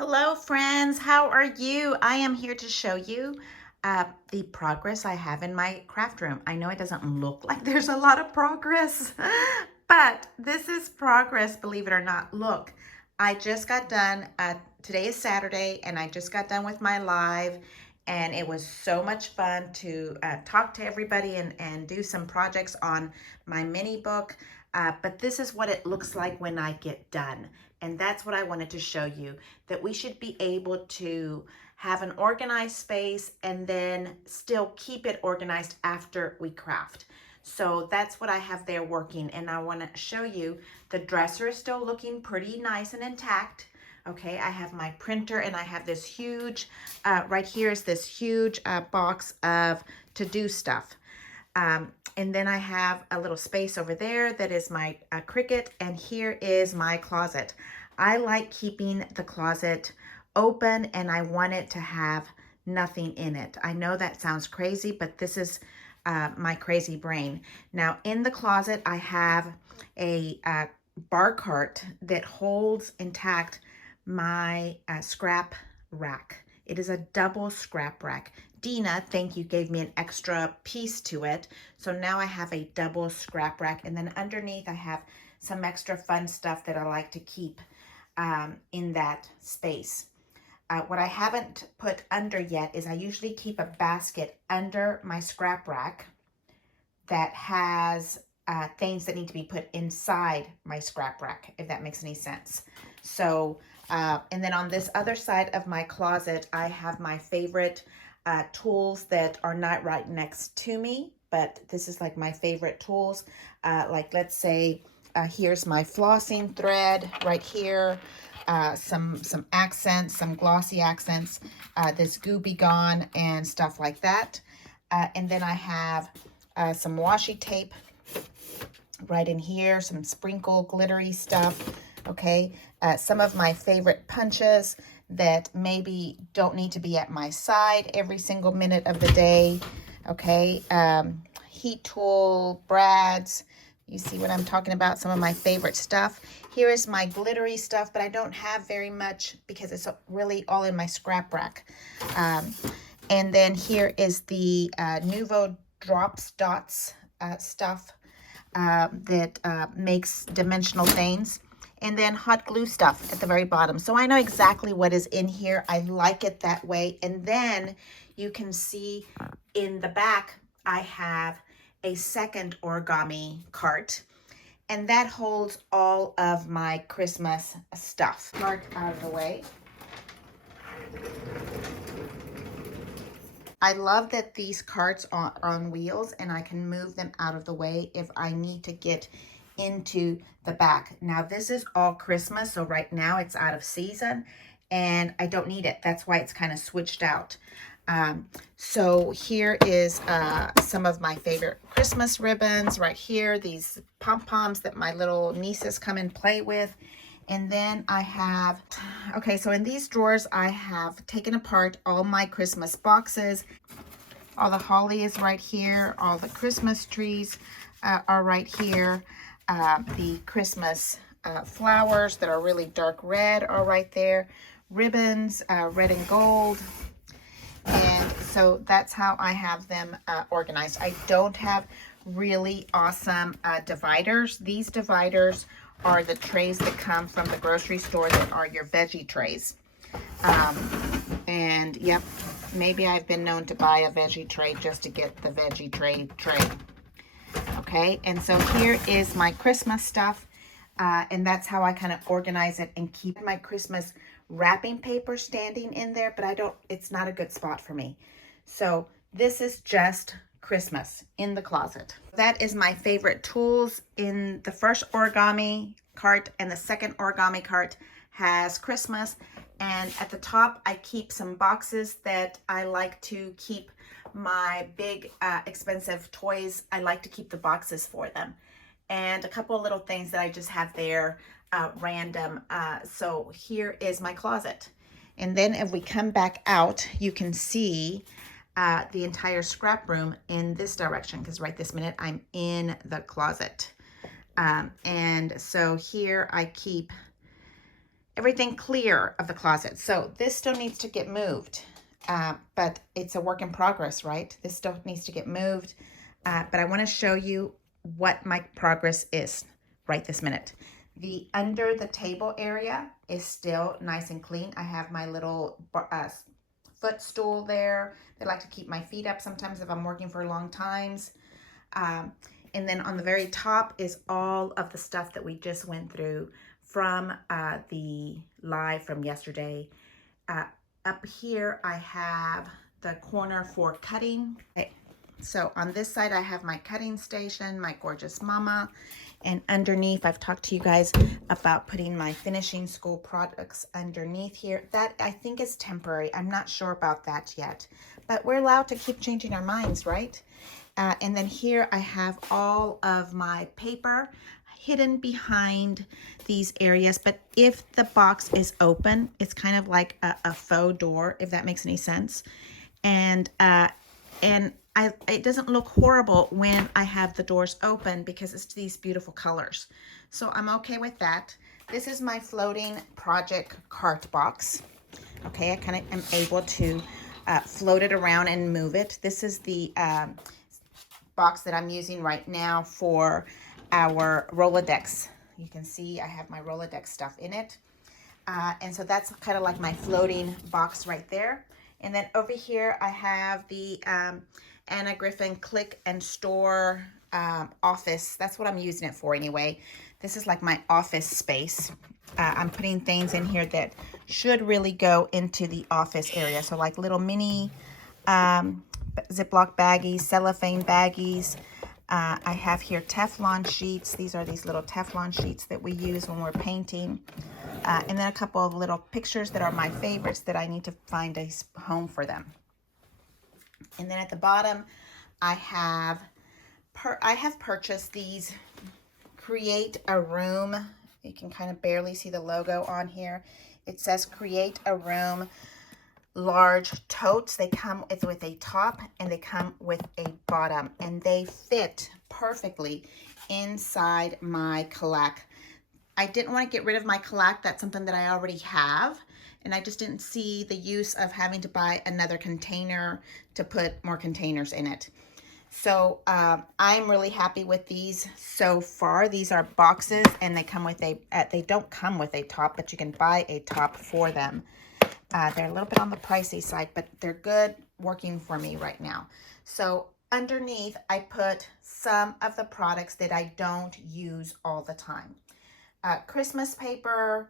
Hello friends, how are you? I am here to show you the progress I have in my craft room. I know it doesn't look like there's a lot of progress, but this is progress, believe it or not. Look, I just got done, today is Saturday, and I just got done with my live, and it was so much fun to talk to everybody and do some projects on my mini book. But this is what it looks like when I get done. And that's what I wanted to show you, that we should be able to have an organized space and then still keep it organized after we craft. So that's what I have there working. And I want to show you the dresser is still looking pretty nice and intact. Okay, I have my printer and I have this huge, right here is this huge box of to-do stuff. And then I have a little space over there that is my Cricut, and here is my closet. I like keeping the closet open and I want it to have nothing in it. I know that sounds crazy, but this is my crazy brain. Now in the closet, I have a bar cart that holds intact my scrap rack. It is a double scrap rack. Dina, thank you, gave me an extra piece to it. So now I have a double scrap rack. And then underneath I have some extra fun stuff that I like to keep in that space. What I haven't put under yet is I usually keep a basket under my scrap rack that has things that need to be put inside my scrap rack, if that makes any sense. So, and then on this other side of my closet, I have my favorite tools that are not right next to me, but this is like my favorite tools. Like let's say, here's my flossing thread right here. Some accents, some glossy accents, this Gooby Gone and stuff like that. And then I have some washi tape right in here, some sprinkle glittery stuff. Okay, some of my favorite punches that maybe don't need to be at my side every single minute of the day. Okay, heat tool, brads. You see what I'm talking about, some of my favorite stuff. Here is my glittery stuff, but I don't have very much because it's really all in my scrap rack. And then here is the Nuvo Drops Dots stuff that makes dimensional things. And then hot glue stuff at the very bottom. So I know exactly what is in here. I like it that way. And then you can see in the back, I have a second origami cart. And that holds all of my Christmas stuff. Cart out of the way. I love that these carts are on wheels and I can move them out of the way if I need to get into the back. Now this is all Christmas, so right now it's out of season and I don't need it. That's why it's kind of switched out. So here is some of my favorite Christmas ribbons right here, these pom-poms that my little nieces come and play with. And then I have, okay, so in these drawers, I have taken apart all my Christmas boxes. All the holly is right here. All the Christmas trees are right here. The Christmas flowers that are really dark red are right there. Ribbons, red and gold. And so that's how I have them organized. I don't have really awesome dividers. These dividers are the trays that come from the grocery store that are your veggie trays. And yep, maybe I've been known to buy a veggie tray just to get the veggie tray. Okay, and so here is my Christmas stuff. And that's how I kind of organize it and keep my Christmas wrapping paper standing in there, but it's not a good spot for me. So this is just Christmas in the closet. That is my favorite tools. In the first origami cart and the second origami cart has Christmas. And at the top, I keep some boxes that I like to keep my big, expensive toys. I like to keep the boxes for them. And a couple of little things that I just have there random. So here is my closet. And then if we come back out, you can see the entire scrap room in this direction, because right this minute I'm in the closet. And so here I keep everything clear of the closet. So this still needs to get moved, but it's a work in progress, right? This still needs to get moved, but I want to show you what my progress is right this minute. The under the table area is still nice and clean. I have my little footstool there. They like to keep my feet up sometimes if I'm working for long times. And then on the very top is all of the stuff that we just went through from the live from yesterday. Up here, I have the corner for cutting. Okay. So on this side, I have my cutting station, my gorgeous mama. And underneath, I've talked to you guys about putting my finishing school products underneath here. That I think is temporary. I'm not sure about that yet, but we're allowed to keep changing our minds, right? And then here I have all of my paper hidden behind these areas. But if the box is open, it's kind of like a faux door, if that makes any sense. And it doesn't look horrible when I have the doors open because it's these beautiful colors. So I'm okay with that. This is my floating project cart box. Okay, I kind of am able to float it around and move it. This is the box that I'm using right now for our Rolodex. You can see I have my Rolodex stuff in it. And so that's kind of like my floating box right there. And then over here I have the Anna Griffin Click and Store office. That's what I'm using it for anyway. This is like my office space. I'm putting things in here that should really go into the office area. So like little mini Ziploc baggies, cellophane baggies. I have here Teflon sheets. These are these little Teflon sheets that we use when we're painting. And then a couple of little pictures that are my favorites that I need to find a home for them. And then at the bottom, I have purchased these Create a Room. You can kind of barely see the logo on here. It says Create a Room large totes. They come with a top and they come with a bottom, and they fit perfectly inside my Kallac. I didn't want to get rid of my Kallac. That's something that I already have, and I just didn't see the use of having to buy another container to put more containers in it. So I'm really happy with these so far. These are boxes, and they come with they don't come with a top, but you can buy a top for them. They're a little bit on the pricey side, but they're good working for me right now. So underneath, I put some of the products that I don't use all the time. Christmas paper,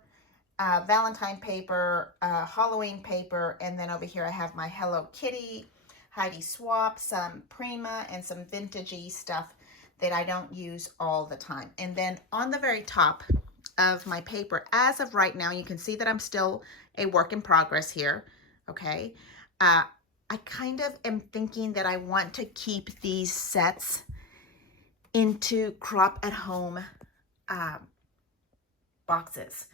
Valentine paper, Halloween paper, and then over here I have my Hello Kitty, Heidi Swap, some Prima, and some vintagey stuff that I don't use all the time. And then on the very top of my paper, as of right now, you can see that I'm still a work in progress here, okay? I kind of am thinking that I want to keep these sets into crop at home boxes.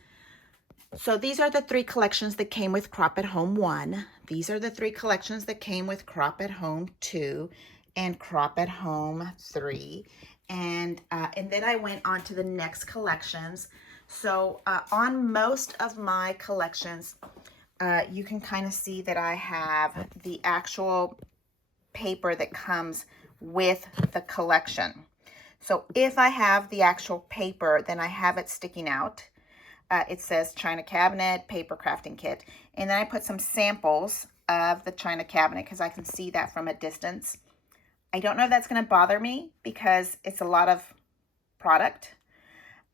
So these are the 3 collections that came with Crop at Home 1. These are the 3 collections that came with Crop at Home 2 and Crop at Home 3. And then I went on to the next collections. So on most of my collections, you can kind of see that I have the actual paper that comes with the collection. So if I have the actual paper, then I have it sticking out. It says China Cabinet, Paper Crafting Kit. And then I put some samples of the China Cabinet because I can see that from a distance. I don't know if that's going to bother me because it's a lot of product.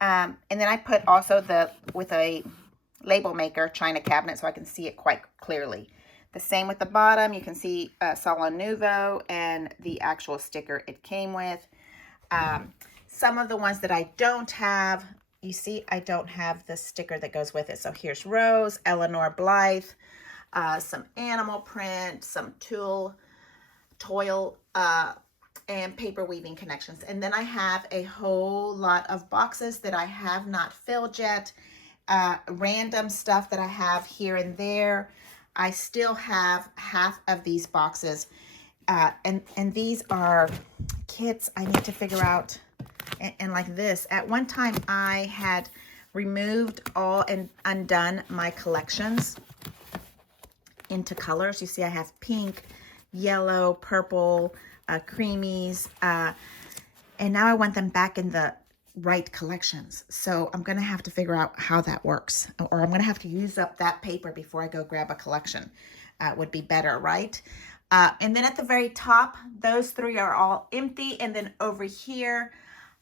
And then I put also with a label maker China Cabinet so I can see it quite clearly. The same with the bottom. You can see Sala Nouveau and the actual sticker it came with. Some of the ones that I don't have, you see, I don't have the sticker that goes with it. So here's Rose, Eleanor Blythe, some animal print, some toil, and paper weaving connections. And then I have a whole lot of boxes that I have not filled yet, random stuff that I have here and there. I still have half of these boxes, and these are kits I need to figure out. And like this, at one time I had removed all and undone my collections into colors. You see I have pink, yellow, purple, creamies, and now I want them back in the right collections. So I'm gonna have to figure out how that works, or I'm gonna have to use up that paper before I go grab a collection. Would be better, right? And then at the very top, those three are all empty. And then over here,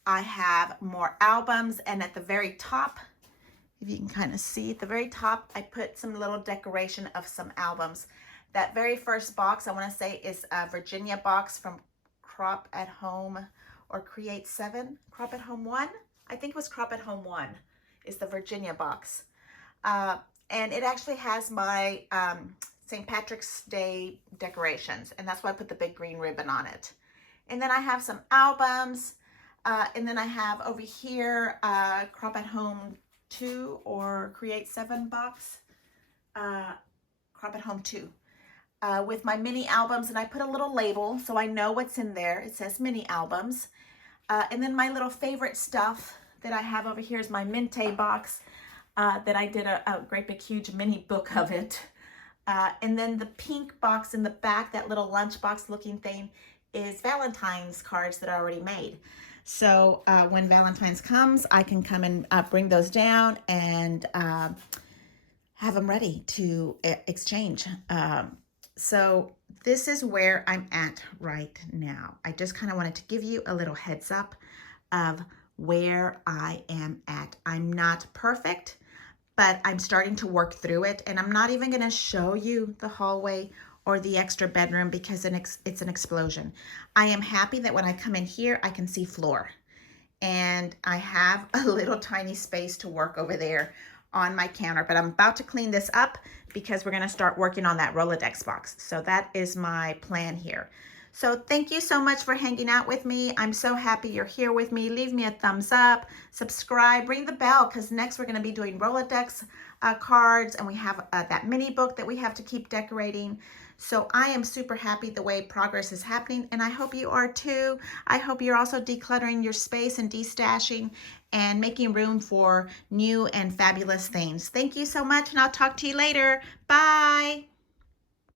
I have more albums. And at the very top, if you can kind of see at the very top, I put some little decoration of some albums. That very first box, I want to say, is a Virginia box from Crop at Home or Create 7. Crop at Home 1? I think it was Crop at Home 1 is the Virginia box. And it actually has my St. Patrick's Day decorations, and that's why I put the big green ribbon on it. And then I have some albums, and then I have over here Crop at Home 2 or Create 7 box, Crop at Home 2, with my mini albums, and I put a little label so I know what's in there. It says mini albums. And then my little favorite stuff that I have over here is my Mente box that I did a great big huge mini book of it. And then the pink box in the back, that little lunchbox looking thing, is Valentine's cards that are already made. So when Valentine's comes, I can come and bring those down and have them ready to exchange. So this is where I'm at right now. I just kind of wanted to give you a little heads up of where I am at. I'm not perfect, but I'm starting to work through it. And I'm not even going to show you the hallway or the extra bedroom because it's an explosion. I am happy that when I come in here, I can see floor. And I have a little tiny space to work over there on my counter. But I'm about to clean this up because we're going to start working on that Rolodex box. So that is my plan here. So thank you so much for hanging out with me. I'm so happy you're here with me. Leave me a thumbs up, subscribe, ring the bell, because next we're going to be doing Rolodex cards, and we have that mini book that we have to keep decorating. So I am super happy the way progress is happening, and I hope you are too. I hope you're also decluttering your space and destashing and making room for new and fabulous things. Thank you so much, and I'll talk to you later. Bye.